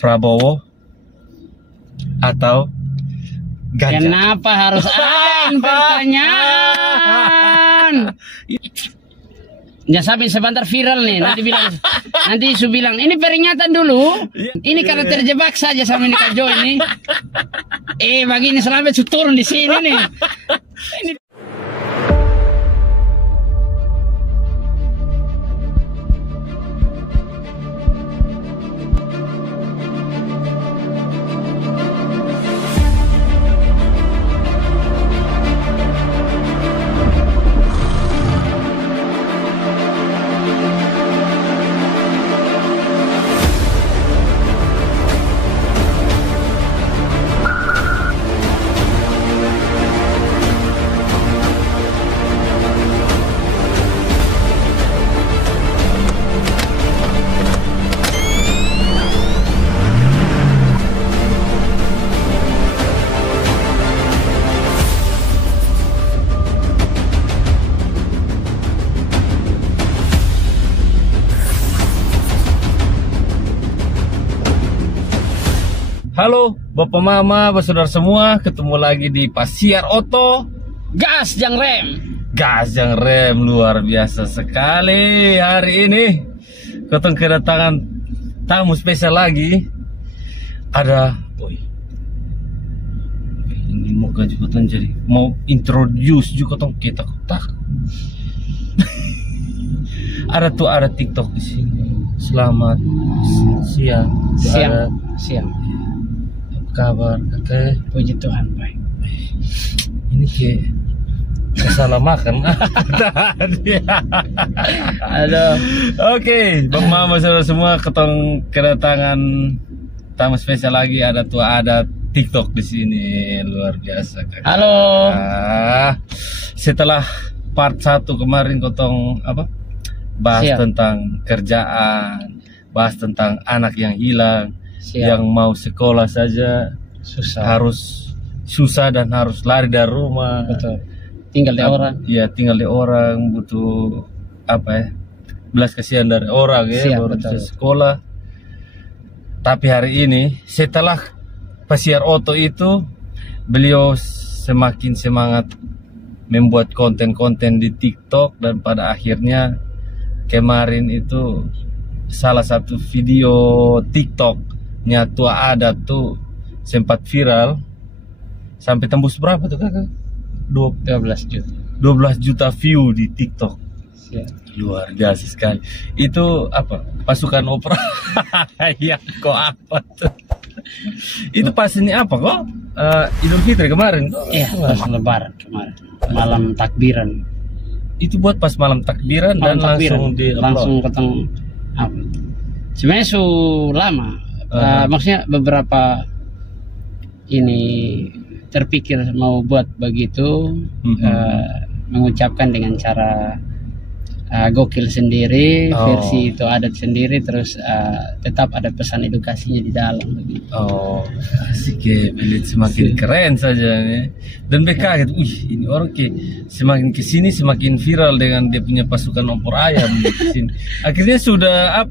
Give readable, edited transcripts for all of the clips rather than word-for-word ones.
Prabowo atau Ganjar? Kenapa harus ada pertanyaan? Ya sampai sebentar viral nih, nanti su bilang ini peringatan dulu. Ini karena terjebak saja sama ini Kak Jo ini. Begini selama su turun di sini nih. Ini halo Bapak Mama, Saudara semua, ketemu lagi di Pasiar Oto. gas jang rem. Gas yang rem, luar biasa sekali hari ini. Ketemu kedatangan tamu spesial lagi. Ada, ini mau gaji kotong jadi mau introduce juga kotong kita kotak. ada TikTok di sini. Selamat siang. Siang. Kabar kakek? Puji Tuhan baik. Ini kayak salah makan. Aduh. Oke, Bang Mama saudara semua, ketong kedatangan tamu spesial lagi. Ada TikTok di sini, luar biasa kakek. Halo. Setelah part 1 kemarin kotong bahas tentang kerjaan, bahas tentang anak yang hilang. Yang mau sekolah saja harus susah dan harus lari dari rumah. Betul. Tinggal di orang. Iya, tinggal di orang, butuh belas kasihan dari orang ya, baru bisa sekolah. Tapi hari ini setelah Pasiar Oto itu, beliau semakin semangat membuat konten-konten di TikTok, dan pada akhirnya kemarin itu salah satu video TikTok Tua Adat tuh sempat viral sampai tembus berapa tuh kakak? 12 juta. 12 juta view di TikTok. Luar biasa sekali. Itu pasukan opera? Ya kok apa tuh? Itu pas ini kok? Idul Fitri kemarin? Iya, pas Lebaran kemarin. Malam takbiran. Itu buat pas malam takbiran dan langsung ketemu. Sebenarnya lama. Maksudnya beberapa ini terpikir mau buat begitu, mengucapkan dengan cara gokil sendiri, versi itu adat sendiri, terus tetap ada pesan edukasinya di dalam begitu. Asik ya, semakin keren saja nih. Dan BK gitu, ini orang semakin kesini semakin viral dengan dia punya pasukan opor ayam di sini. Akhirnya sudah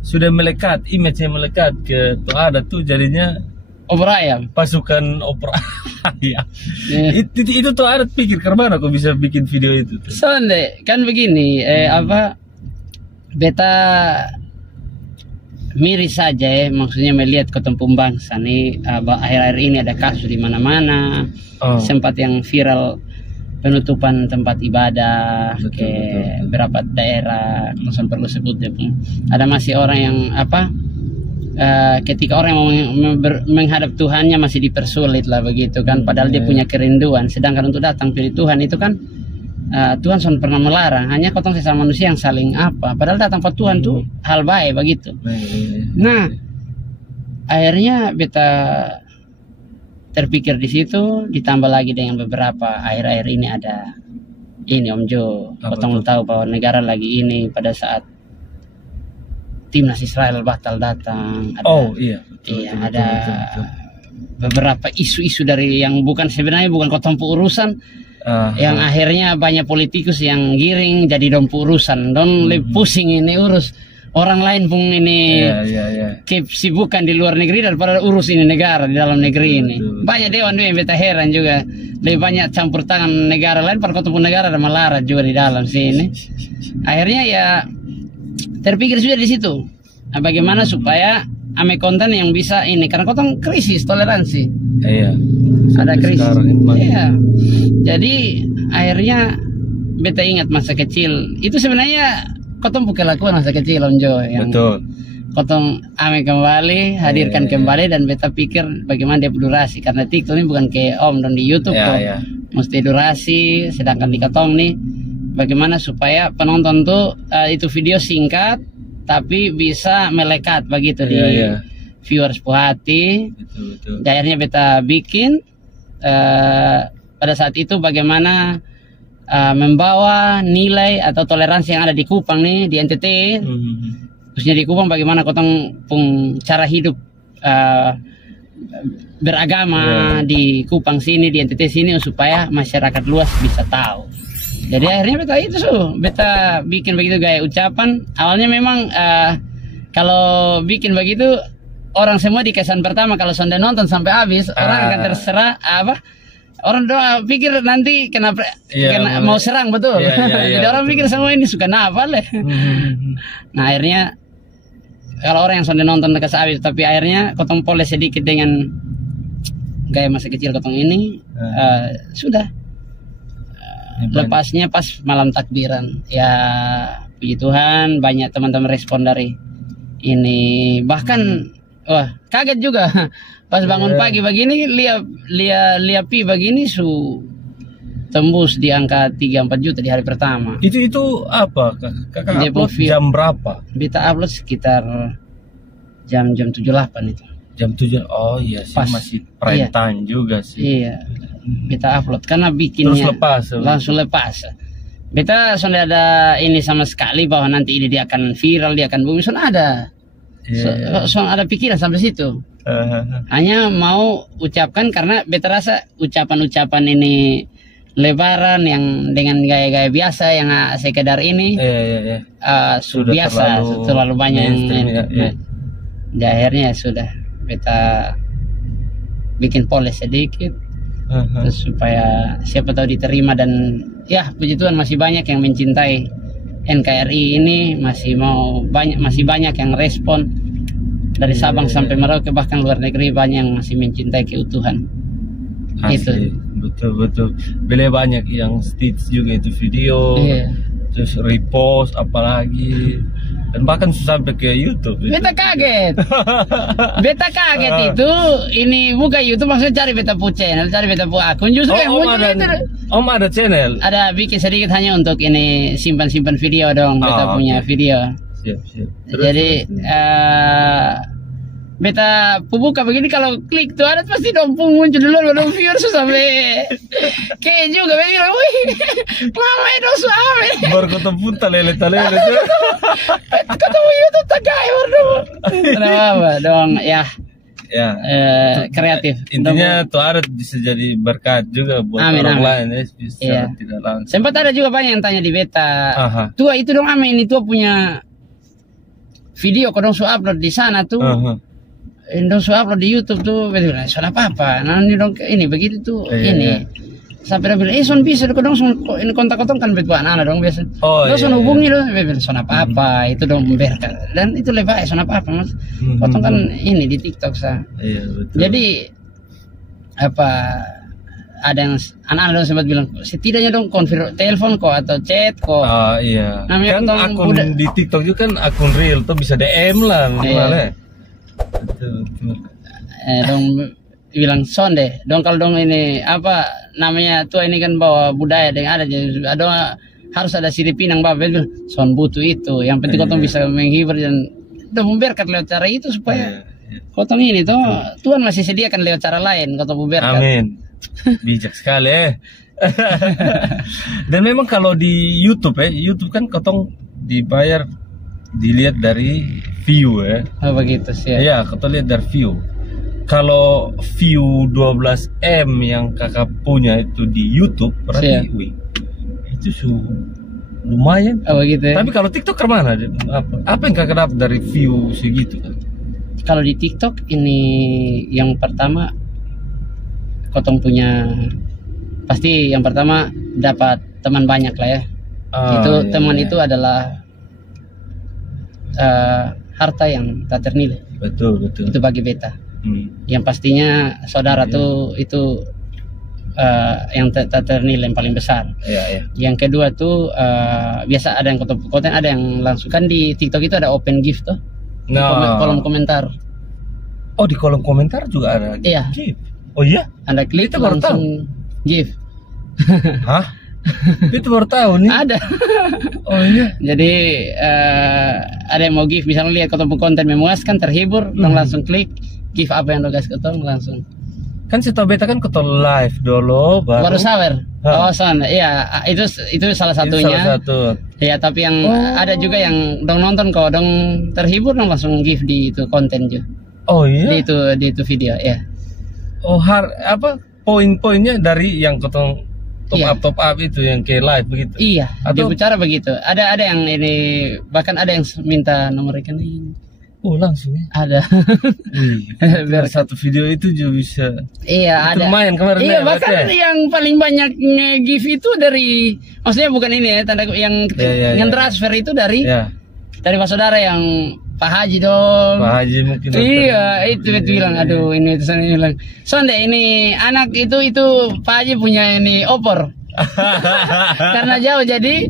sudah melekat, image-nya melekat ke Tua Adat tuh, jadinya opor ayam, pasukan opor ayam. Itu Tua Adat pikir kemana kok bisa bikin video itu? Soalnya kan begini, beta miris saja maksudnya melihat ketempung bangsa nih, akhir-akhir ini ada kasus di mana-mana, sempat yang viral penutupan tempat ibadah ke beberapa daerah, nggak perlu sebut ya, ada masih orang yang ketika orang yang menghadap Tuhannya masih dipersulit lah begitu kan, padahal dia punya kerinduan, sedangkan untuk datang pilih Tuhan itu kan Tuhan sudah pernah melarang, hanya kotong sesama manusia yang saling padahal datang ke Tuhan tuh hal baik begitu. Nah akhirnya beta terpikir di situ, ditambah lagi dengan beberapa akhir-akhir ini ada ini Om Jo, kotong tahu bahwa negara lagi ini pada saat timnas Israel batal datang. Ada beberapa isu-isu dari yang sebenarnya bukan kotompu urusan, yang akhirnya banyak politikus yang giring jadi dompu urusan, lebih pusing ini urus orang lain pun ini kesibukan di luar negeri daripada urus ini negara di dalam negeri ini. Banyak dewan yang beta heran juga, lebih banyak campur tangan negara lain pada ketemu negara dan melarat juga di dalam sini. Akhirnya ya terpikir sudah di situ, bagaimana supaya ame konten yang bisa ini, karena kotong krisis toleransi. Iya. Ada krisis. Iya. Jadi akhirnya beta ingat masa kecil itu sebenarnya kotong bukan lakukan masa kecil Om Jo yang betul. Kotong ame kembali hadirkan kembali dan beta pikir bagaimana dia durasi, karena TikTok ini bukan kayak Om dan di YouTube kok mesti durasi, sedangkan di kotong nih bagaimana supaya penonton tuh itu video singkat tapi bisa melekat begitu di viewers puhati. Betul. Akhirnya beta bikin pada saat itu bagaimana membawa nilai atau toleransi yang ada di Kupang nih, di NTT, khususnya di Kupang, bagaimana kotong pun cara hidup beragama di Kupang sini, di NTT sini, supaya masyarakat luas bisa tahu. Jadi akhirnya beta bikin begitu gaya ucapan. Awalnya memang kalau bikin begitu orang semua di kesan pertama kalau sudah nonton sampai habis orang akan terserah orang doa pikir nanti kenapa mau serang betul. Jadi orang pikir semua ini suka apa leh. Nah akhirnya kalau orang yang sudah nonton dekat habis, tapi akhirnya kotong poles sedikit dengan gaya masa kecil kotong ini sudah. Lepasnya pas malam takbiran ya, puji Tuhan banyak teman-teman respon dari ini, bahkan wah kaget juga pas bangun pagi begini lihat pi begini tembus di angka 3-4 juta di hari pertama. Itu apa kakak upload jam berapa? Beta upload sekitar jam 7-8 itu. Jam 7. Oh iya sih, masih prime time juga sih. Iya. Beta upload karena bikinnya langsung lepas. Beta sudah ada ini sama sekali bahwa nanti ini dia akan viral, dia akan booming, sudah ada. Ada pikiran sampai situ. Hanya mau ucapkan karena beta rasa ucapan-ucapan ini lebaran yang dengan gaya-gaya biasa yang sekedar ini sudah biasa, terlalu banyak yang di akhirnya sudah beta bikin poles sedikit terus supaya siapa tahu diterima, dan ya puji Tuhan masih banyak yang mencintai NKRI ini, masih banyak yang respon dari Sabang sampai Merauke, bahkan luar negeri banyak yang masih mencintai keutuhan. Itu betul beli banyak yang stitch juga itu video, terus repost apalagi, dan bahkan sampai ke YouTube. Beta kaget. Itu ini buka YouTube maksudnya cari beta pu channel, cari beta pu akun, justru yang muncul itu. Om ada channel? Ada, bikin sedikit hanya untuk ini simpan video dong, beta punya video. Siap. Jadi beta buka begini, kalau klik tuh ada pasti dong muncul dulu dong viewers sampai kayak juga begini. Wih, lama dong suami. Baru ketemu talele. Ketemu YouTube tagai baru. Kenapa dong ya. Kreatif. Intinya tuh ada bisa jadi berkat juga buat orang lain bisa tidak langsung. Sempat ada juga banyak yang tanya di beta. Tua itu dong ini tuh punya video kau dong upload di sana tuh. Dong upload di YouTube tuh, betul lah. Soal apa? Nanti dong ini begitu tuh ini. Sampai dia bilang, son bisa dong ini kontak-kontak kan betul anak dong biasa. Son hubungi dong, son apa? Itu dong berkat. Dan itu lebih son apa mas? Potong kan ini di TikTok sah. Iya betul. Jadi ada yang anak-anak dong sempat bilang setidaknya dong telepon kok atau chat kok. Iya. Namanya kan akun di TikTok juga kan akun real tuh bisa DM lah minimalnya. Betul. Dong bilang son deh dong, kalau dong ini namanya tua ini kan bawa budaya dengan ada harus ada sirip pinang bapak son butuh itu, yang penting kotong bisa menghibur dan memberkat lewat cara itu supaya kotong ini tuh Tuhan masih sediakan lewat cara lain kotong memberkat. Amin. Bijak sekali Dan memang kalau di YouTube YouTube kan kotong dibayar, dilihat dari view begitu sih. Iya, kotong lihat dari view. Kalau view 12M yang kakak punya itu di YouTube berarti itu lumayan. Oh gitu. Tapi kalau TikTok kemana? Apa yang kakak dapat dari view segitu kan? Kalau di TikTok ini yang pertama, Kotong punya pasti yang pertama dapat teman banyak lah ya. Itu iya, teman iya. itu adalah harta yang tak ternilai. Betul. Itu bagi beta. Yang pastinya saudara tuh itu yang tak ternilai, yang paling besar. Iya. Yang kedua tuh biasa ada yang konten, ada yang langsung kan di TikTok itu ada open gift tuh. Di kolom komentar. Oh, di kolom komentar juga ada Iya. gift. Oh iya? Anda klik Itu baru langsung gift. Hah? Itu baru tahu nih. Ada. Oh iya. Jadi ada yang mau gift, misalnya lihat konten memuaskan, terhibur, dong langsung klik gift apa yang lo kasih ketong langsung. Kan setahu beta kan ketol live dulu Baru sawer. Oh, sana. Iya, itu salah satunya. Itu salah satu. Iya, tapi yang ada juga yang dong nonton kok dong terhibur dong langsung gift di itu konten juga. Oh iya. Di itu video, ya. Oh, poin-poinnya dari yang ketong top up itu yang ke live begitu. Iya, Atau dia bicara begitu. Ada yang ini, bahkan ada yang minta nomor rekening. Oh, langsung ya. Ada. Biar satu video itu juga bisa. Iya, itu ada. lumayan kemarin. Iya, bahkan yang paling banyak nge-give itu dari, maksudnya bukan ini ya, tanda yang transfer itu dari Pak saudara yang Pak Haji dong. Pak Haji mungkin. Iya, itu bilang, aduh ini itu sana bilang. Sonde ini anak itu Pak Haji punya ini opor. Karena jauh jadi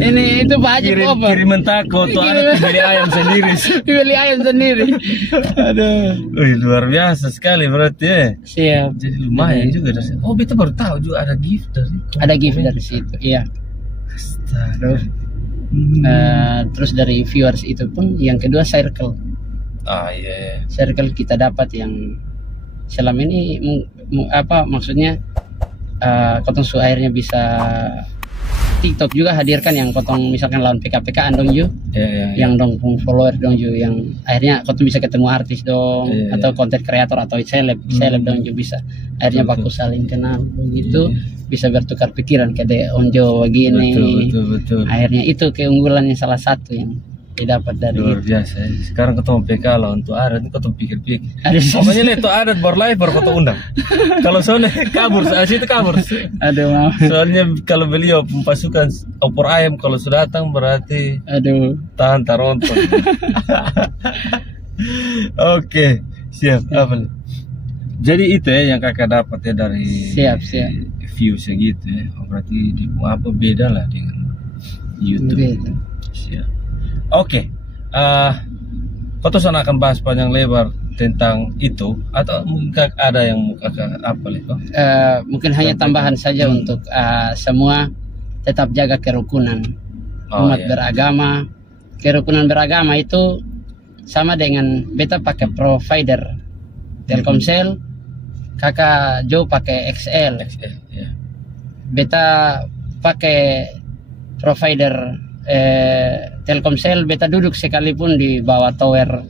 ini itu Pak Haji opor. Kiriman tako tuh anak beli ayam sendiri. Beli ayam sendiri. Aduh. Wih, luar biasa sekali berarti ya. Siap. Jadi lumayan juga dari. Oh, beta baru tahu juga ada gift dari. Ada gift dari situ, iya. Astaga. Terus dari viewers itu pun yang kedua circle. Iya. Circle kita dapat yang selama ini apa maksudnya Kotong su akhirnya bisa TikTok juga hadirkan yang Kotong misalkan lawan PKPK dong ju. Yang dong follower dong ju yang akhirnya Kotong bisa ketemu artis dong atau konten kreator atau seleb dong ju bisa akhirnya baku saling kenal begitu. Bisa bertukar pikiran kayak Onjo begini. Betul. Akhirnya itu keunggulannya salah satu yang didapat dari luar biasa. Sekarang ketemu PK lah untuk adat ini ketemu pikir-pikir. Pokoknya itu adat baru live baru ketemu undang. Kalau soalnya kabur, itu kabur. Aduh, maaf. Soalnya kalau beliau pasukan opor ayam kalau sudah datang berarti tahan taronton. Oke, siap. Apa nih? Jadi itu ya yang kakak dapat ya dari siap view segitu ya. Oh, berarti apa beda lah dengan YouTube. Beda. Siap. Oke. Kotong sana akan bahas panjang lebar tentang itu atau mungkin ada yang kakak apa Leko? Mungkin hanya tambahan saja untuk semua tetap jaga kerukunan umat beragama. Kerukunan beragama itu sama dengan beta pakai provider Telkomsel, kakak Joe pakai XL. Beta pakai provider Telkomsel, beta duduk sekalipun di bawah tower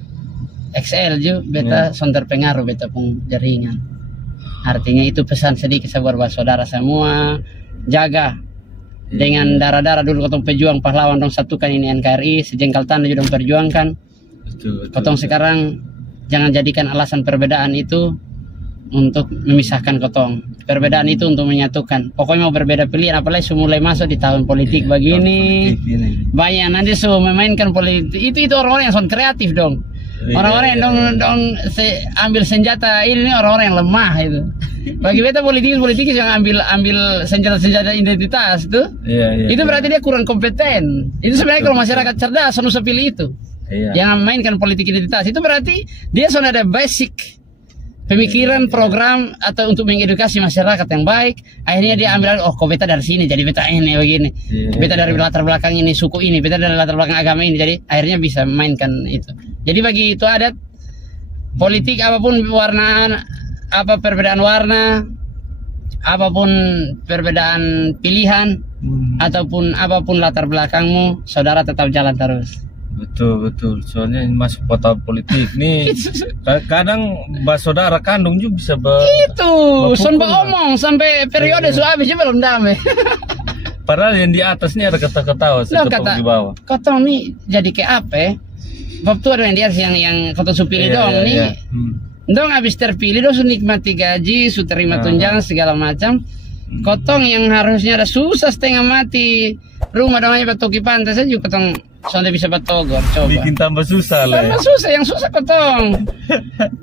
XL juga beta son terpengaruh beta pun jaringan. Artinya itu pesan sedikit sabar buat saudara semua, jaga dengan darah-darah dulu Kotong pejuang pahlawan dong satukan ini NKRI sejengkal tanah juga dong perjuangkan. Kotong sekarang jangan jadikan alasan perbedaan itu untuk memisahkan Kotong. Perbedaan itu untuk menyatukan. Pokoknya mau berbeda pilihan, apalagi mulai masuk di tahun politik begini. Banyak nanti memainkan politik. Itu orang-orang yang son kreatif dong. Orang-orang yang dong ambil senjata ini orang-orang yang lemah itu. Bagi beta politikus yang ambil senjata identitas tuh. Itu berarti dia kurang kompeten. Itu sebenarnya kalau masyarakat cerdas harus pilih itu. Jangan mainkan politik identitas. Itu berarti dia sudah ada basic pemikiran program atau untuk mengedukasi masyarakat yang baik. Akhirnya dia ambil kok beta dari sini jadi beta ini begini. Beta dari latar belakang ini suku ini, beta dari latar belakang agama ini. Jadi akhirnya bisa mainkan itu. Jadi bagi itu adat politik apapun warna apa perbedaan warna, apapun perbedaan pilihan ataupun apapun latar belakangmu, saudara tetap jalan terus. Betul. Soalnya masuk kota politik nih. Kadang saudara kandung juga bisa itu. Son omong sampai periode habis belum damai. Padahal yang di atas ini ada ketawa-ketawa, kata di bawah. Kotong nih jadi kayak apa ya? Waktu ada yang di atas yang kotong supili dong nih. Dong habis terpilih dong nikmati gaji, su terima tunjangan segala macam. Kotong yang harusnya ada susah setengah mati. Rumah dong aja batoki pantai saja kotong soalnya bisa batogor, coba. Bikin tambah susah lah. Tambah susah, yang susah kotong.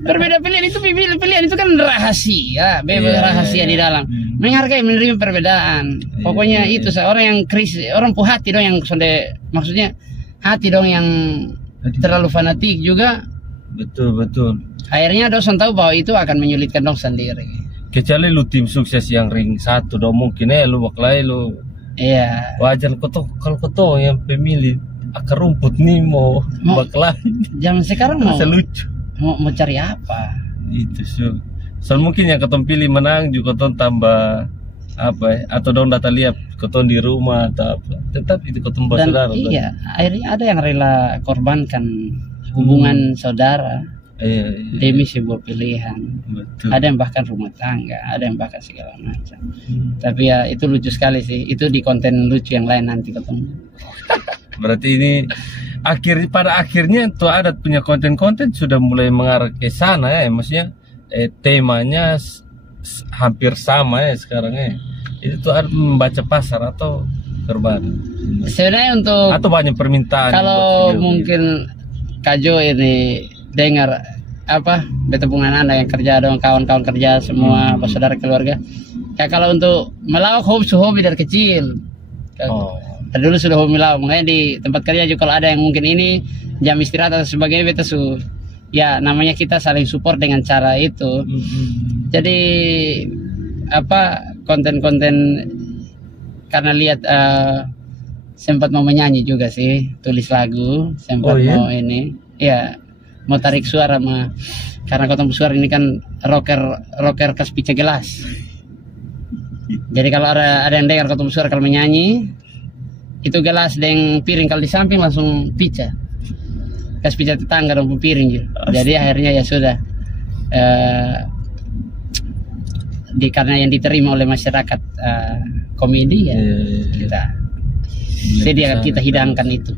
Berbeda pilihan itu, pilihan itu kan rahasia, bebas rahasia di dalam. Menghargai, menerima perbedaan. Pokoknya itu seorang yang krisis, orang puh hati dong yang sonde, maksudnya hati dong yang terlalu fanatik juga. Betul. Akhirnya dosen tahu bahwa itu akan menyulitkan dong sendiri. Kecuali lu tim sukses yang ring 1 dong, mungkin lu baklai lu. Iya. Wajar kalau kotong yang pemilih akar rumput nih mau baklai. Zaman sekarang lucu. Mau cari apa? Itu soal mungkin yang kotong pilih menang juga kotong tambah apa ya? Atau dong data lihat kotong di rumah atau apa. Tetap itu kotong bersaudara. Iya, akhirnya ada yang rela korbankan hubungan saudara. Demi sebuah pilihan. Betul. Ada yang bahkan rumah tangga, ada yang bahkan segala macam. Tapi ya itu lucu sekali sih. Itu di konten lucu yang lain nanti ketemu. Berarti ini pada akhirnya tuh adat punya konten-konten sudah mulai mengarah ke sana ya. Maksudnya temanya hampir sama ya sekarang ya. Itu tuh ada membaca pasar atau terbalik. Sebenarnya untuk atau banyak permintaan. Kalau mungkin Kajo ini dengar apa betepungan Anda yang kerja dong, kawan-kawan kerja semua, saudara keluarga. Ya kalau untuk melawak hobi dari kecil. Dari dulu sudah hobi melawak, makanya di tempat kerja juga kalau ada yang mungkin ini jam istirahat atau sebagainya beta ya namanya kita saling support dengan cara itu. Jadi apa konten-konten karena lihat sempat mau menyanyi juga sih, tulis lagu, sempat mau ini. Ya mau tarik suara karena kotong suara ini kan rocker kas pica gelas. Jadi kalau ada yang dengar kotong suara kalau menyanyi itu gelas dan piring kalau di samping langsung pica. Kas pica tetangga dan piring gitu. Jadi akhirnya ya sudah karena yang diterima oleh masyarakat komedi ya kita sediakan, kita hidangkan itu.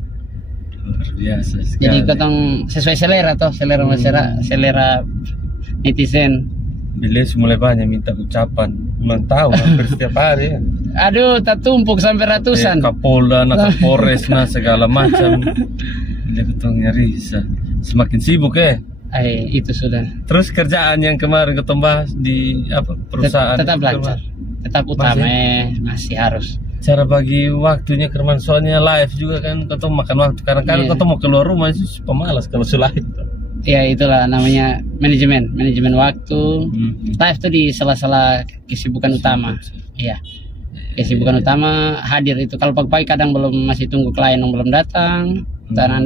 Biasa sekali. Jadi kotong sesuai selera masyarakat, selera netizen. Bila mulai banyak minta ucapan, memang tahu hampir setiap hari. Aduh, tak tumpuk sampai ratusan. Kapolda, Kapolres, segala macam. Bila kotong nyari, semakin sibuk itu sudah. Terus kerjaan yang kemarin kotong bahas di apa perusahaan? Tetap lancar, tetap utama masih harus. Cara bagi waktunya kerman, soalnya live juga kan kotong makan waktu. Kadang-kadang kotong mau keluar rumah sih pemalas kalau live. Ya itulah namanya manajemen waktu. Live tuh di sela-sela kesibukan utama. Iya. Kesibukan utama hadir itu. Kalau pagi-pagi kadang masih tunggu klien yang belum datang,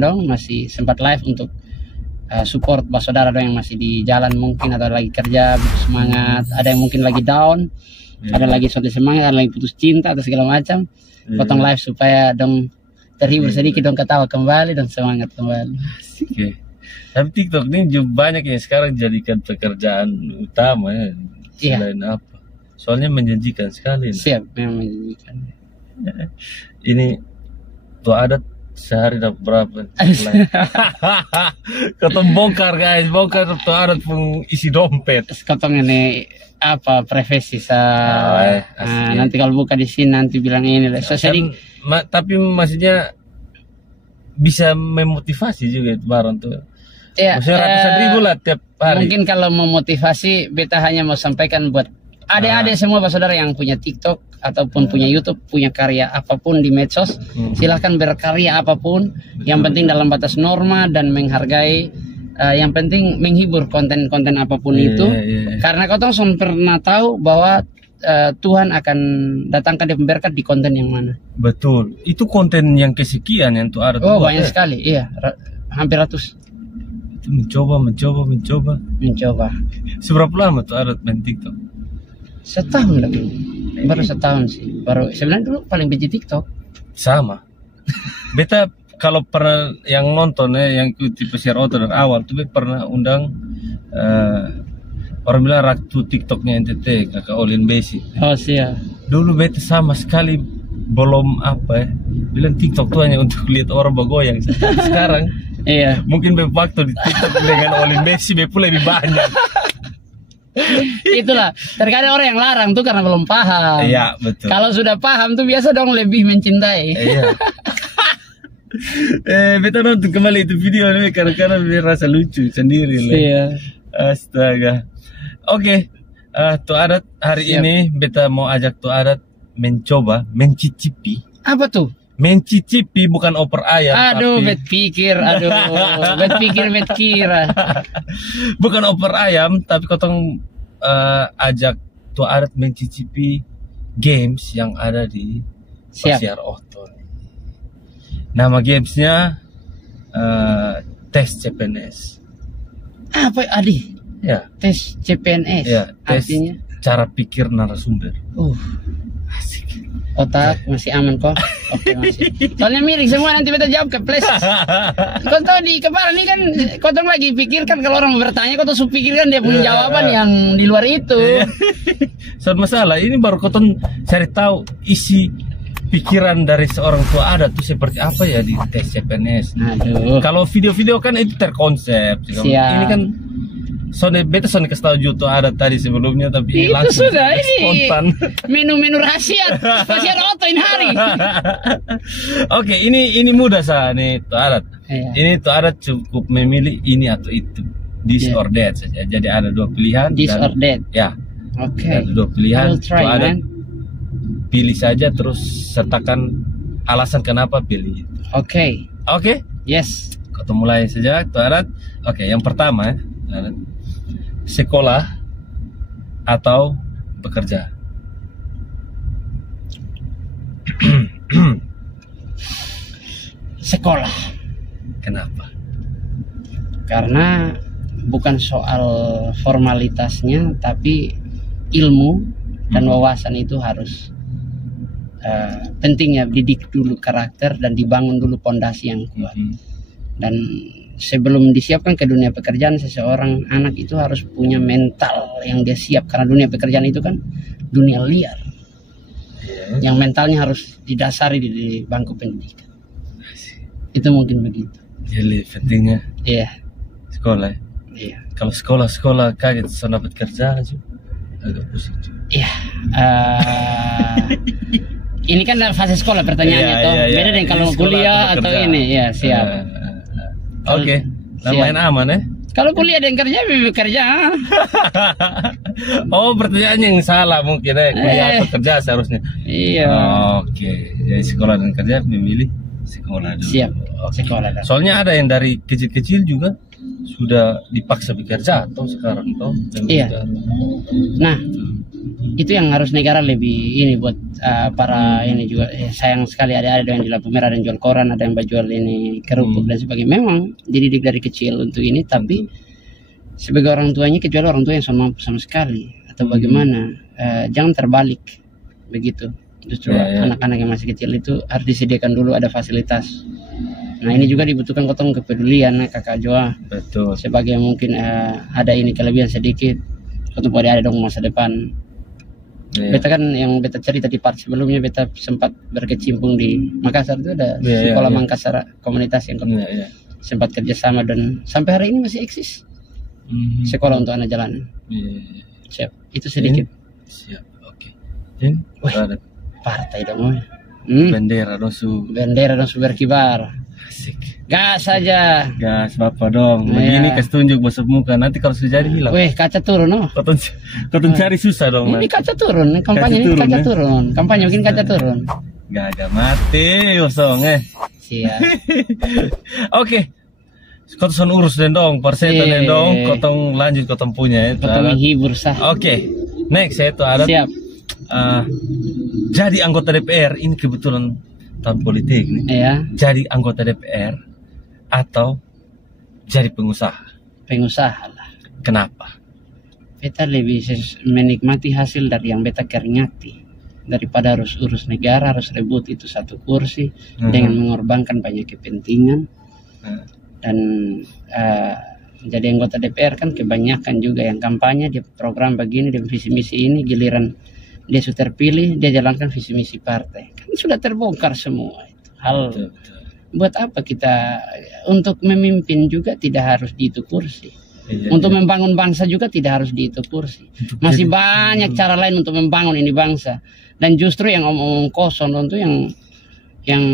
dong masih sempat live untuk support saudara dong yang masih di jalan mungkin atau lagi kerja butuh semangat. Ada yang mungkin lagi down. Ada lagi suatu semangat, ada lagi putus cinta atau segala macam. Potong live supaya dong terhibur sedikit, dong ketawa kembali dan semangat kembali. Tapi TikTok ini juga banyak yang sekarang jadikan pekerjaan utama ya. Selain apa? Soalnya menjanjikan sekali. Siap, memang menjanjikan. Ini tuh adat sehari dapat berapa? Ketemu bongkar guys, bongkar tuh adat pun isi dompet. Ketemu ini apa profesi nanti kalau buka di sini nanti bilang ini lah. Tapi maksudnya bisa memotivasi juga itu barang tuh. Ya, maksudnya ratusan ribu lah tiap hari. Mungkin kalau memotivasi beta hanya mau sampaikan buat adik-adik semua saudara yang punya TikTok ataupun punya YouTube, punya karya apapun di medsos, silahkan berkarya apapun. Yang penting dalam batas norma dan menghargai. Yang penting menghibur konten-konten apapun itu. Karena kau pernah tahu bahwa Tuhan akan datangkan dia berkat di konten yang mana. Betul. Itu konten yang kesekian yang tuh ada. Banyak sekali. Iya, hampir ratus. Itu mencoba. Seberapa lama tuh ada main TikTok? Setahun lagi. Baru setahun sih. Sebenarnya dulu paling benci TikTok. Sama. Beta kalau pernah yang nonton yang ikuti Pesiar Oto dari awal tuh pernah undang orang bilang ratu TikToknya NTT, kakak Olin Besi. Siap. Dulu beta sama sekali belum apa ya, bilang TikTok tuh hanya untuk lihat orang bergoyang. Sekarang Iya. mungkin waktu di TikTok dengan Oli Messi pun lebih banyak. Itulah, terkadang orang yang larang tuh karena belum paham. Iya, betul. Kalau sudah paham tuh biasa dong lebih mencintai. Iya. Beta nonton kembali itu video ini karena rasa lucu sendiri lah. Iya. Astaga. Oke, Tuh Adat hari Siap. ini beta mau ajak Tuh Adat mencoba mencicipi. Apa tuh? Mencicipi bukan opor ayam. Aduh, tapi bet pikir, bet kira. bukan opor ayam, tapi kotong ajak Tuh Adat mencicipi games yang ada di Siap. Pasiar Oto. Nama gamesnya tes CPNS. Apa Adi? Ya, Tes CPNS. ya, tes Artinya? cara pikir narasumber. Asik. Otak masih aman kok. Oke, masih. Soalnya miring semua, nanti beta jawab ke plus. Kau tahu di kepala ini kan kau tahu lagi pikirkan, kalau orang bertanya kau tuh pikirkan dia punya jawaban yang di luar itu. Soal masalah ini baru kau cari tahu isi pikiran dari seorang Tuh Adat tuh seperti apa ya di tes CPNS. Aduh. Kalau video-video kan itu terkonsep. Siap. Ini kan beta kasih tahu Tuh Adat tadi sebelumnya, tapi Itu langsung sudah ini spontan. menu-menu rahasia Pasiar Oto ini hari. Oke, ini mudah nih Tuh Adat. Iya. Ini Tuh Adat cukup memilih ini atau itu, this Iya. or that saja. Jadi ada dua pilihan. This or that. Ya, Oke. ada dua pilihan. I'll try, Tuh Adat man. pilih saja, terus sertakan alasan kenapa pilih itu. Oke. Oke, Yes. kita mulai saja Tuh Adat. Oke, yang pertama ya, Tuh Adat. Sekolah atau bekerja? Sekolah. Kenapa? Karena bukan soal formalitasnya, tapi ilmu dan wawasan itu harus penting ya, didik dulu karakter dan dibangun dulu pondasi yang kuat. Dan sebelum disiapkan ke dunia pekerjaan, seseorang anak itu harus punya mental yang dia siap, karena dunia pekerjaan itu kan dunia liar. Yang mentalnya harus didasari di bangku pendidikan. Itu mungkin begitu. Jadi pentingnya Iya. sekolah ya? Iya. Kalau sekolah kaget saya dapat kerja aja agak pusing juga. Iya. Ini kan fase sekolah pertanyaannya Iya, toh. iya, iya. Beda dengan kalau Ini sekolah kuliah atau atau kerja. ini. Ya, siap. Oke, lumayan aman ya. Kalau kuliah dan kerja, bekerja. Oh, pertanyaannya yang salah mungkin ya. Kuliah atau kerja seharusnya. Iya. Oke, jadi sekolah dan kerja memilih sekolah dulu. Siap. Oke. Sekolah dan. Soalnya ada yang dari kecil-kecil juga sudah dipaksa bekerja atau sekarang toh. Iya. Nah, itu yang harus negara lebih ini buat para ini juga. Sayang sekali ada yang di lampu merah, ada yang jual koran, ada yang jual ini kerupuk dan sebagainya. Memang dididik dari kecil untuk ini, tapi sebagai orang tuanya, kecuali orang tua yang sama sekali atau bagaimana, jangan terbalik begitu. Justru anak-anak yang masih kecil itu harus disediakan dulu ada fasilitas. Nah, ini juga dibutuhkan kotong kepedulian kakak Joa. Betul. Sebagai mungkin ada ini kelebihan sedikit, kotong pada ada dong masa depan. Beta kan yang beta cerita di part sebelumnya, beta sempat berkecimpung di Makassar, itu ada sekolah Makassar komunitas yang sempat kerjasama dan sampai hari ini masih eksis sekolah untuk anak jalanan. Siap, itu sedikit. Siap, oke. Dan ada partai dong. bendera dosu. Bendera dosu berkibar. Asik. Gas saja. Gas bapak dong. Begini kasih tunjuk bosok muka. Nanti kalau sudah jadi hilang. Weh, kaca turun oh. Kau cari susah dong. Ini kaca turun. Kampanye ini kaca turun. Kampanye mungkin kaca turun. Gak mati kosong Siap. Oke. Kau tuh urus dong. Persetan dong. Kau tong lanjut kau tong punya. Kau tong menghibur sah. Oke. Next saya tuh ada. Siap. Jadi anggota DPR ini kebetulan tahun politik nih. Iya. Jadi anggota DPR atau jadi pengusaha? Pengusaha lah. Kenapa? Beta lebih menikmati hasil dari yang beta keringati daripada harus urus negara, harus rebut itu satu kursi dengan mengorbankan banyak kepentingan. Dan jadi anggota DPR kan kebanyakan juga yang kampanye di program begini, di visi misi ini, giliran dia sudah terpilih, dia jalankan visi misi partai. Kan sudah terbongkar semua itu. Hal buat apa kita untuk memimpin juga tidak harus di itu kursi. Untuk membangun bangsa juga tidak harus di itu kursi. Masih banyak cara lain untuk membangun ini bangsa. Dan justru yang omong kosong itu yang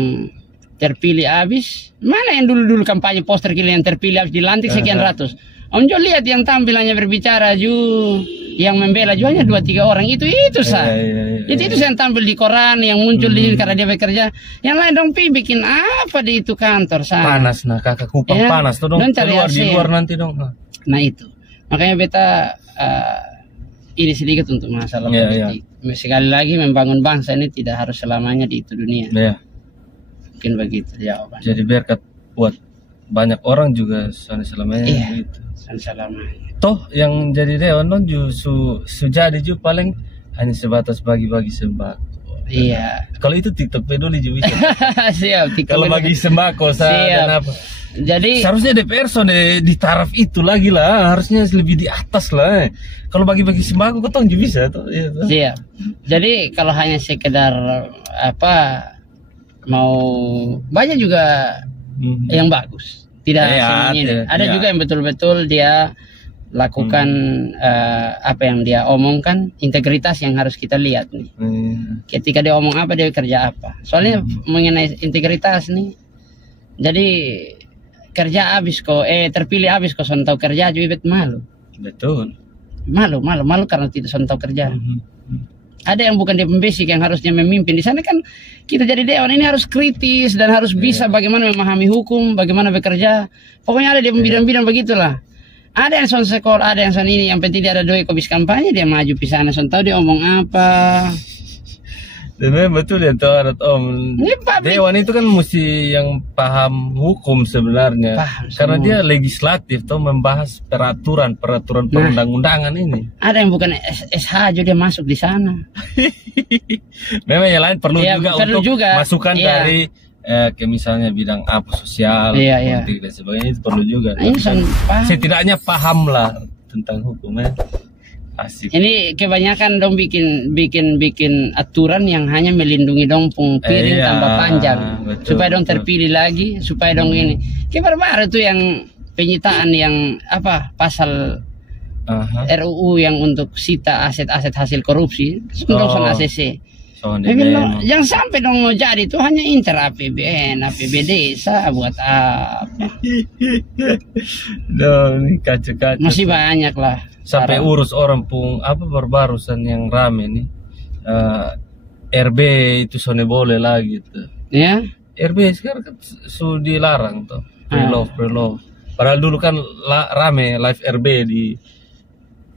terpilih habis. Mana yang dulu kampanye poster kili yang terpilih habis dilantik sekian ratus. Om Jo lihat yang tampilannya berbicara yang membela hanya 2-3 orang itu sah. Itu yang tampil di koran, yang muncul di karena dia bekerja. Yang lain dong bikin apa di itu kantor sana. Panas kakak Kupang panas tuh dong. Keluar di luar nanti dong. Nah itu. Makanya beta ini sedikit untuk masalah politik. Sekali lagi membangun bangsa ini tidak harus selamanya di itu dunia. Mungkin begitu jawabannya. Jadi biar buat banyak orang juga selamanya gitu. Selamanya. Toh yang jadi dewan non jadi juga paling hanya sebatas bagi-bagi sembako. Iya. Kalau itu TikTok peduli juga bisa. Siap. Kalau bagi sembako dan apa. Jadi seharusnya DPR di taraf itu lagi lah, harusnya lebih di atas lah. Kalau bagi-bagi sembako ketong juga bisa tuh. Siap. Jadi kalau hanya sekedar mau banyak juga yang bagus. Tidak semuanya. Ada juga yang betul-betul dia lakukan apa yang dia omongkan, integritas yang harus kita lihat nih. Ketika dia omong apa, dia kerja apa. Soalnya mengenai integritas nih, jadi kerja habis kok, terpilih habis kok sontau kerja juga malu. Betul. Malu karena tidak sontau kerja. Ada yang bukan dia pembesik yang harusnya memimpin. Di sana kan kita jadi dewan ini harus kritis dan harus bisa bagaimana memahami hukum, bagaimana bekerja. Pokoknya ada di bidang-bidang begitulah. Ada yang son sekolah, ada yang son ini. Yang penting dia ada doi habis kampanye, dia maju pisana, son tahu dia omong apa. Dan memang betul ya tuh Om. Dewan itu kan mesti yang paham hukum sebenarnya. Karena dia legislatif tuh membahas peraturan perundang-undangan ini. Ada yang bukan SH aja dia masuk di sana. Memang yang lain perlu juga masukan dari misalnya bidang apa sosial, politik dan sebagainya itu perlu juga. Setidaknya paham lah tentang hukumnya. Asik. Ini kebanyakan dong bikin aturan yang hanya melindungi dong piring tambah panjang, supaya dong terpilih lagi, supaya dong ini. Baru itu yang penyitaan yang pasal RUU yang untuk sita aset-aset hasil korupsi, dong son ACC. Yang sampai dong mau jadi itu hanya inter APBN, APBD, buat apa? Dong, kacau-kacau. Masih banyak lah. Sampai urus orang berbarusan yang rame nih. RB itu soalnya boleh lagi tuh. Ya? RB sekarang kan sudah dilarang tuh. Pre-love. Padahal dulu kan rame live RB di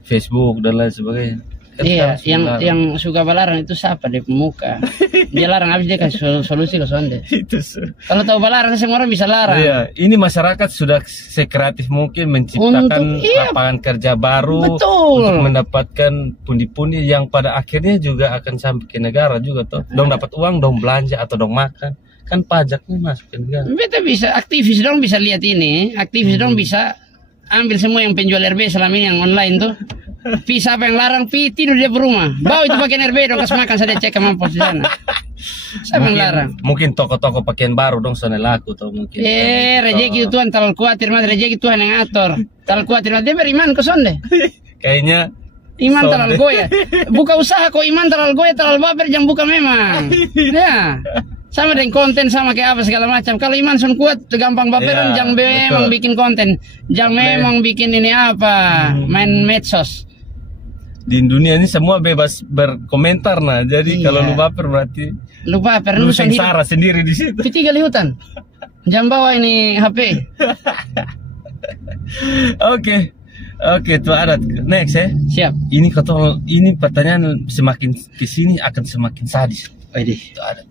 Facebook dan lain sebagainya. Iya, yang suka balarang itu siapa di pemuka. Dia larang habis dia kasih solusi ke sonde. Kalau tahu balarang semua orang bisa larang. Iya, ini masyarakat sudah sekreatif mungkin menciptakan lapangan kerja baru untuk mendapatkan pundi-pundi yang pada akhirnya juga akan sampai ke negara juga toh. Dong dapat uang, dong belanja atau dong makan. Kan pajaknya masuk ke negara. Beta bisa aktivis dong bisa lihat ini, aktivis dong bisa ambil semua yang penjual RB selama ini yang online tuh. Siapa yang larang tidur dia berumah. Bawa itu pakaian RB dong kasih makan saya cek ke mampus di sana. Siapa yang larang? Mungkin toko-toko pakaian baru dong sana laku atau mungkin. Rezeki Tuhan terlalu khawatir mas rezeki Tuhan yang atur. Terlalu khawatir mas dia beriman ke sonde. Kayaknya iman terlalu goya. Buka usaha kok iman terlalu goya terlalu baper jangan buka memang. Ya. Sama dengan konten sama kayak apa segala macam. Kalau iman sun kuat gampang baperan jangan memang bikin konten. Jangan memang bikin ini apa main medsos. Di dunia ini semua bebas berkomentar nah. Jadi kalau lu baper berarti lu baper lu sengsara sendiri di situ. P3 lihutan. Jangan bawa ini HP. Oke, itu ada next ya. Siap. Ini pertanyaan semakin kesini akan semakin sadis. Itu ada.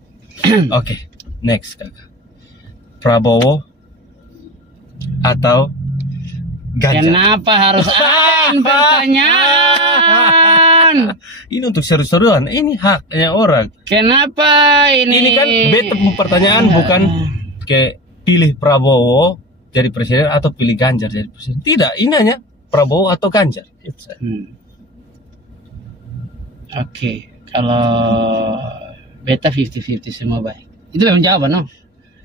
Oke, next kakak. Prabowo atau Ganjar? Kenapa harus pertanyaan? Ini untuk seru-seruan. Ini haknya orang. Kenapa ini? Ini kan beta pertanyaan bukan kayak pilih Prabowo jadi presiden atau pilih Ganjar jadi presiden. Tidak, ini hanya Prabowo atau Ganjar. Oke. Kalau beta 50-50 semua baik. Itu memang jawaban, no?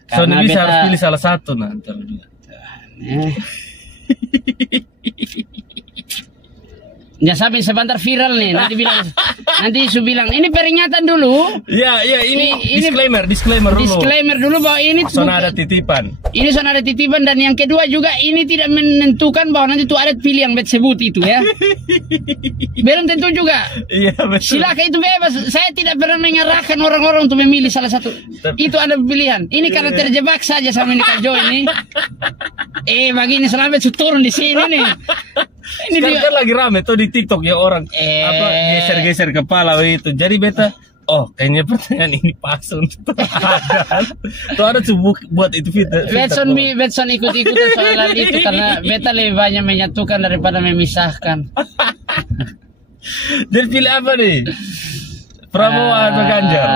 Soalnya bisa harus pilih salah satu antara dua. Ya sampai sebentar viral nih, nanti su bilang ini peringatan dulu. Ya, ini disclaimer dulu. Disclaimer dulu bahwa ini soalnya ada titipan. Ini soalnya ada titipan, dan yang kedua juga ini tidak menentukan bahwa nanti tuh ada pilih yang bet sebut itu ya. Belum tentu juga. Iya betul. Silakan, itu bebas. Saya tidak pernah mengarahkan orang-orang untuk memilih salah satu. Itu ada pilihan. Ini karena terjebak saja sama ini Kak Jo ini. Begini selamat turun di sini nih. Ini dia kan lagi rame tuh di TikTok ya orang geser-geser kepala itu. Jadi beta kayaknya pertanyaan ini pas untuk ada buat itu fit. Betson ikut-ikutan soal itu karena beta lebih banyak menyatukan daripada memisahkan. Jadi pilih apa nih? Prabowo atau Ganjar?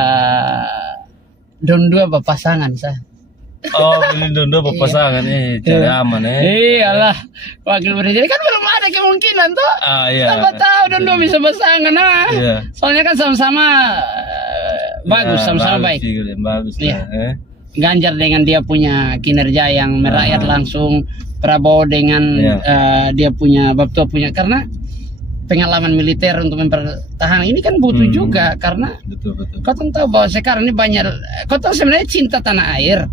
Dua pasangan saya. Pilih dua pasangan cari aman Iyalah, wakil presiden kan belum ada kemungkinan tuh. Iya. Siapa tahu dua bisa pasangan Iya. Soalnya kan sama-sama bagus, sama-sama baik. Bagus. Iya. Ganjar dengan dia punya kinerja yang merakyat langsung, Prabowo dengan dia punya bab tua punya, karena pengalaman militer untuk mempertahankan ini kan butuh juga, karena betul. Kau tahu bahwa sekarang ini banyak, kau tahu sebenarnya cinta tanah air,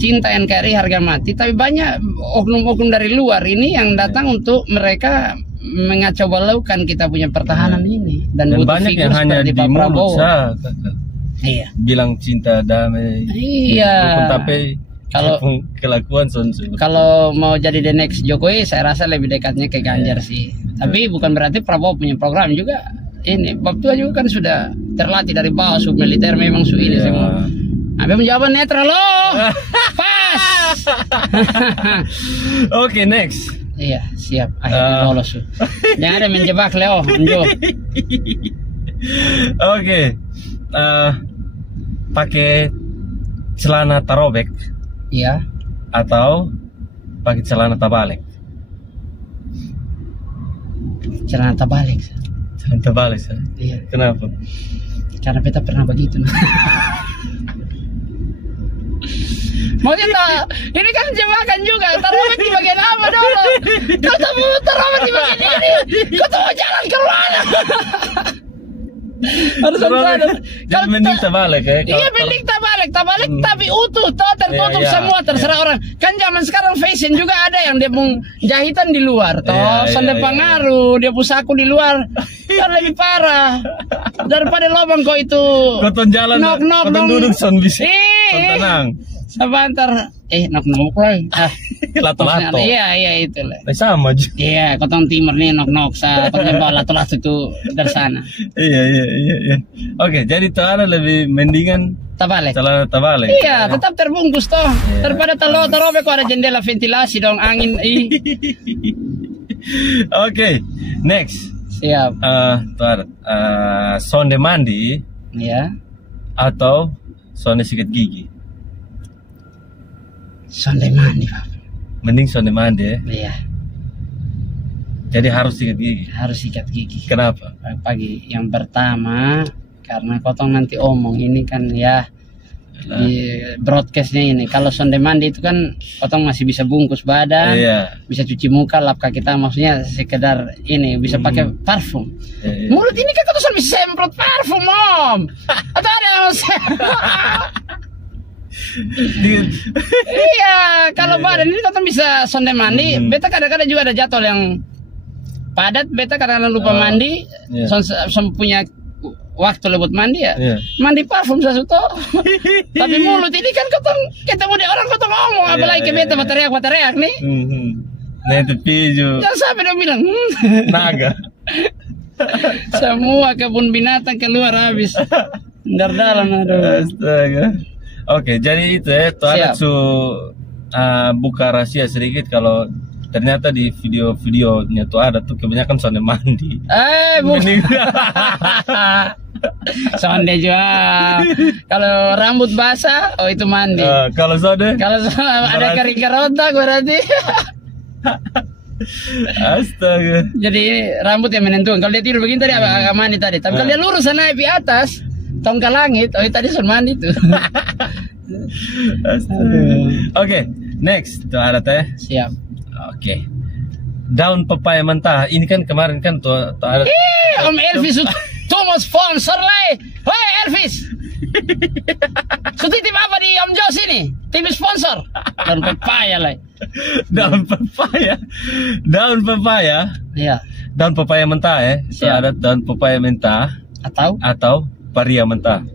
cinta NKRI harga mati, tapi banyak oknum-oknum dari luar ini yang datang untuk mereka mengacau balaukan kita punya pertahanan ini, dan butuh banyak yang hanya di Pak Prabowo. Iya. Bilang cinta damai. Iya. Tapi kalau kelakuan kalau mau jadi the next Jokowi, saya rasa lebih dekatnya ke Ganjar sih. Tapi bukan berarti Prabowo punya program juga. Ini bab tua juga kan sudah terlatih dari bawah, sub militer memang ini semua. Apa menjawab netral loh. Pas. Oke, next. Iya, siap. Akhirnya lolos. Jangan ada menjebak Leo, Anjo. Oke. Pakai celana tarobek. Iya. Atau pakai celana tabalik? Celana tabalik. Celana tabalik, iya. Kenapa? Karena beta pernah begitu. Maksudnya ini kan jebakan juga. Tarobek di bagian apa dulu? Kau tahu tarobek di bagian ini. Kau tahu jalan ke mana? Harus ada. Jadi mending terbalik ya. Iya, mending terbalik tapi utuh, tertutup semua, terserah orang. Kan zaman sekarang fashion juga ada yang dia pun jahitan di luar, sonde pengaruh, dia pusaku di luar. Kan lebih parah daripada lobang kau itu. Koton jalan, koton duduk son bisa. Tenang. Sebentar, nok lagi. Lato-lato. Iya itu lah. Sama aja. Iya, kotong timur nih nok sa kotong bawa lato-lato itu dari sana. Iya. Oke, jadi itu ada lebih mendingan tabalik. Celana tabalik. Iya, tetap terbungkus toh. Daripada tarobek kok ada jendela ventilasi dong, angin. Oke, next. Siap. Sonde mandi. Iya. Atau sonde sikat gigi? Sonde mandi, Pak. Mending sonde mandi ya? Iya. Jadi harus sikat gigi? Harus sikat gigi. Kenapa? Pagi. Yang pertama, karena kotong nanti omong ini kan ya di broadcastnya ini. Kalau sonde mandi itu kan kotong masih bisa bungkus badan, bisa cuci muka, lap kaki kita, maksudnya sekedar ini bisa pakai parfum. Mulut ini kan kotong bisa semprot parfum, Om. Atau ada yang iya, kalau badan ini kotong bisa sonde mandi. Beta kadang-kadang juga ada jadwal yang padat, beta kadang-kadang lupa mandi, punya waktu lewat mandi mandi parfum sesuatu. Tapi mulut ini kan kotong ketemu di orang kotong ngomong, apalagi ke beta teriak nih. Nah itu piju. Jangan sampai dia bilang naga. Semua kebun binatang keluar habis. Dalam aduh. Astaga. Oke, jadi itu ya, tuh ada buka rahasia sedikit kalau ternyata di video-videonya tuh ada tuh kebanyakan sonde mandi. Sonde juga. Kalau rambut basah, itu mandi. Kalau sonde? Kalau ada kering kerotak berarti. Astaga. Jadi rambut yang menentukan. Kalau dia tidur begini tadi agak mandi tadi. Tapi kalau dia lurus sana di atas, tong ke langit, oh tadi sudah mandi tuh. Oke, next. Tuh ada teh. Siap. Oke. Daun pepaya mentah. Ini kan kemarin kan tuh ada. Om Elvis tuh mau sponsor lah. Hei Elvis. Sutitip apa di Om Jo sini? Tim sponsor. Daun pepaya lah. Daun pepaya. Daun pepaya. Iya. Daun pepaya mentah ya. Tuh ada daun pepaya mentah atau paria mentah.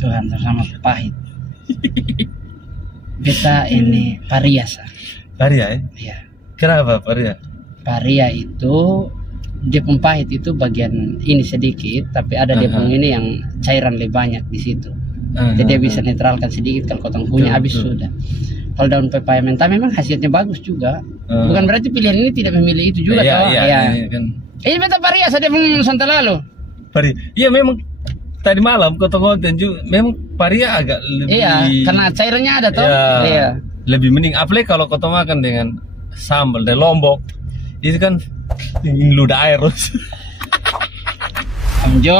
Tuhan sama pahit. Beta ini paria sah. Paria ya? Iya. Kenapa paria? Paria itu dia pahit itu bagian ini sedikit, tapi ada dia pun ini yang cairan lebih banyak di situ. Jadi dia bisa netralkan sedikit kalau kotong punya habis sudah. Kalau daun pepaya mentah memang hasilnya bagus juga. Bukan berarti pilihan ini tidak memilih itu juga toh. Iya. Kan. Ini beta paria saja pun Nusantara lalu. Paria. Iya memang tadi malam kotong konten juga memang paria agak lebih. Iya, karena cairannya ada toh. Iya. Lebih mending apalagi kalau kotong makan dengan sambal dari Lombok. Itu kan ludah air terus. Om Jo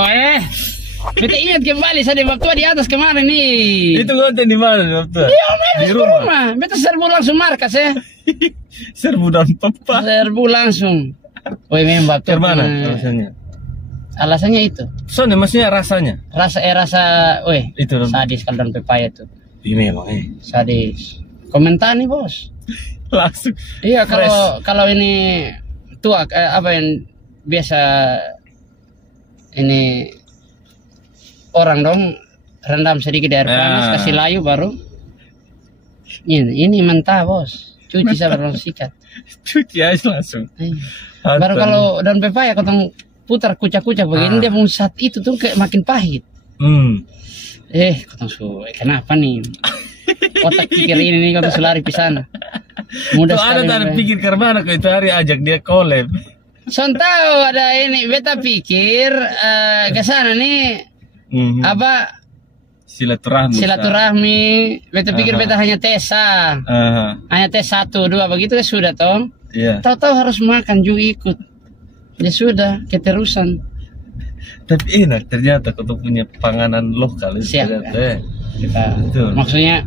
kita ingat kembali saya waktu di atas kemarin nih. Itu konten di mana waktu? Di rumah. Beta serbu langsung markas ya. Serbu daun pepaya. Serbu langsung. Woi memang waktu. Kemana alasannya? Alasannya itu. Soalnya maksudnya rasanya. Itu sadis kalau daun pepaya tuh. Ini memang sadis. Komentar nih bos. Langsung. Iya kalau ini tua apa yang biasa ini orang dong rendam sedikit air panas kasih layu baru ini mentah bos cuci sabar langsung sikat cuci aja langsung baru kalau daun pepaya kotong putar kucak-kucak begini dia pun saat itu tuh kayak makin pahit kotong kenapa nih otak pikir ini nih kotong selari pisana mudah sekali ada pikir karena itu hari ajak dia collab tahu ada ini beta pikir ke sana nih apa silaturahmi beta pikir beta hanya tesa hanya tes 1, 2 begitu sudah toh tahu-tahu harus makan juga ikut ya sudah keterusan tapi enak ternyata kau punya panganan lokal siap maksudnya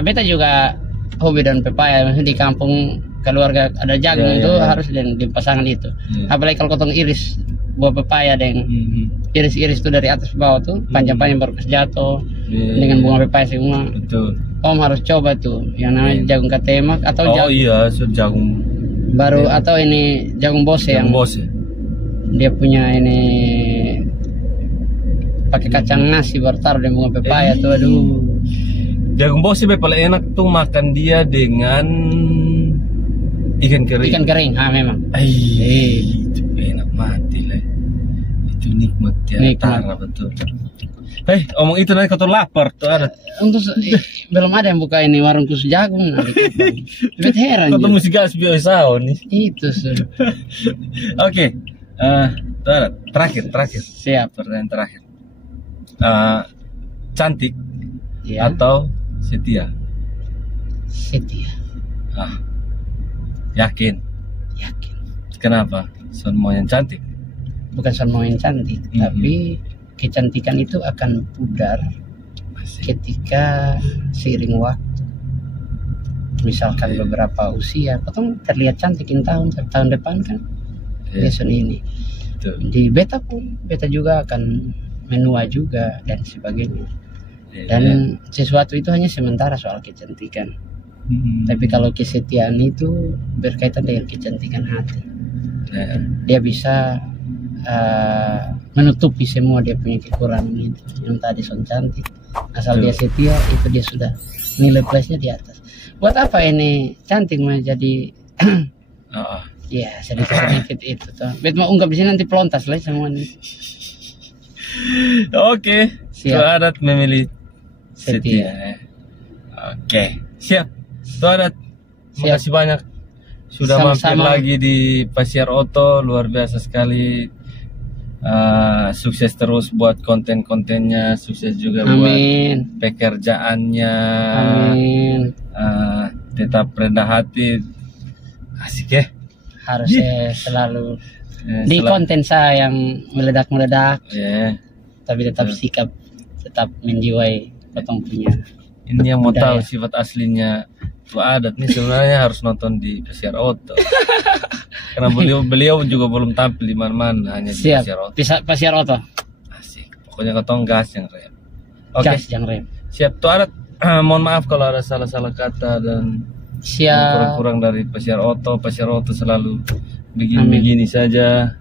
beta juga hobi daun pepaya di kampung keluarga ada jagung itu harus di pasangan itu apalagi kalau kotong iris buah pepaya dan iris-iris itu dari atas ke bawah tuh panjang-panjang baru jatuh dengan bunga pepaya semua. Betul. Om harus coba tuh yang namanya jagung katemak atau jagung baru atau ini jagung bose yang dia punya ini pakai kacang nasi baru taruh di bunga pepaya tuh aduh. Jagung bose paling enak tuh makan dia dengan ikan kering. Memang. Itu enak mati lah. Itu nikmat tiara betul. Omong itu nanti kau lapar tuh ada. Untuk belum ada yang buka ini warung khusus jagung nanti. Bet heran. Kau mesti gas biasa nih. Itu sudah. Oke. Terakhir. Siap. Pertanyaan terakhir. Cantik atau setia? Setia. Yakin. Kenapa? Semua yang cantik. Bukan semua yang cantik, tapi kecantikan itu akan pudar ketika seiring waktu. Misalkan beberapa usia, potong terlihat cantik tahun depan kan. Besok ini. Di beta juga akan menua juga dan sebagainya. Dan sesuatu itu hanya sementara soal kecantikan. Tapi kalau kesetiaan itu berkaitan dengan kecantikan hati. Dia bisa menutupi semua dia punya kekurangan itu yang tadi son cantik. Asal dia setia itu dia sudah nilai plusnya di atas. Buat apa ini cantik mau jadi ya sedikit itu tuh. Bet mau ungkap di sini nanti pelontas lah semua nih. Oke. Adat memilih setia. Oke. Siap. Adat. Makasih banyak sudah mampir lagi di Pasiar Oto, luar biasa sekali. Sukses terus buat konten-kontennya, sukses juga Amin. buat pekerjaannya. Amin. Tetap rendah hati, asik ya. Harus selalu di konten saya yang meledak-meledak, tapi tetap sikap, tetap menjiwai potong punya. Ini yang mau tahu sifat aslinya Tua Adat nih sebenarnya harus nonton di Pesiar Oto. Karena beliau juga belum tampil di mana-mana, hanya di Pesiar Oto. Pesiar Oto. Asik. Pokoknya ketong gas yang rem. Oke. Gas yang rem. Siap Tua Adat. Mohon maaf kalau ada salah-salah kata dan kurang-kurang dari Pesiar Oto. Pesiar Oto selalu begini-begini saja.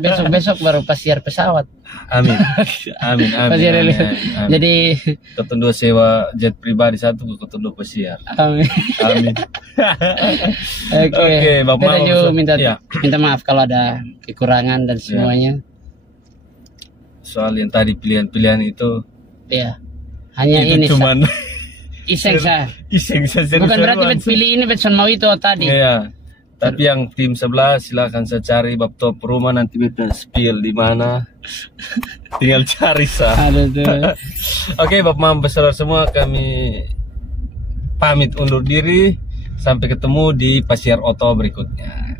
Besok-besok baru Pesiar pesawat. Amin. Amin. Amin. Jadi ketunduk sewa jet pribadi satu, ketunduk Pesiar. Amin. Amin. Oke, Bapak minta maaf kalau ada kekurangan dan semuanya. Soal yang tadi pilihan-pilihan itu. Iya. Hanya itu ini cuman iseng saya. Iseng. Bukan berarti pilih ini Betson mau itu tadi. Iya. Tapi yang tim sebelah silakan saya cari bab top rumah, nanti beta spill di mana. Tinggal cari sah. Oke, Bapak Mam besar semua, kami pamit undur diri. Sampai ketemu di Pesiar Oto berikutnya.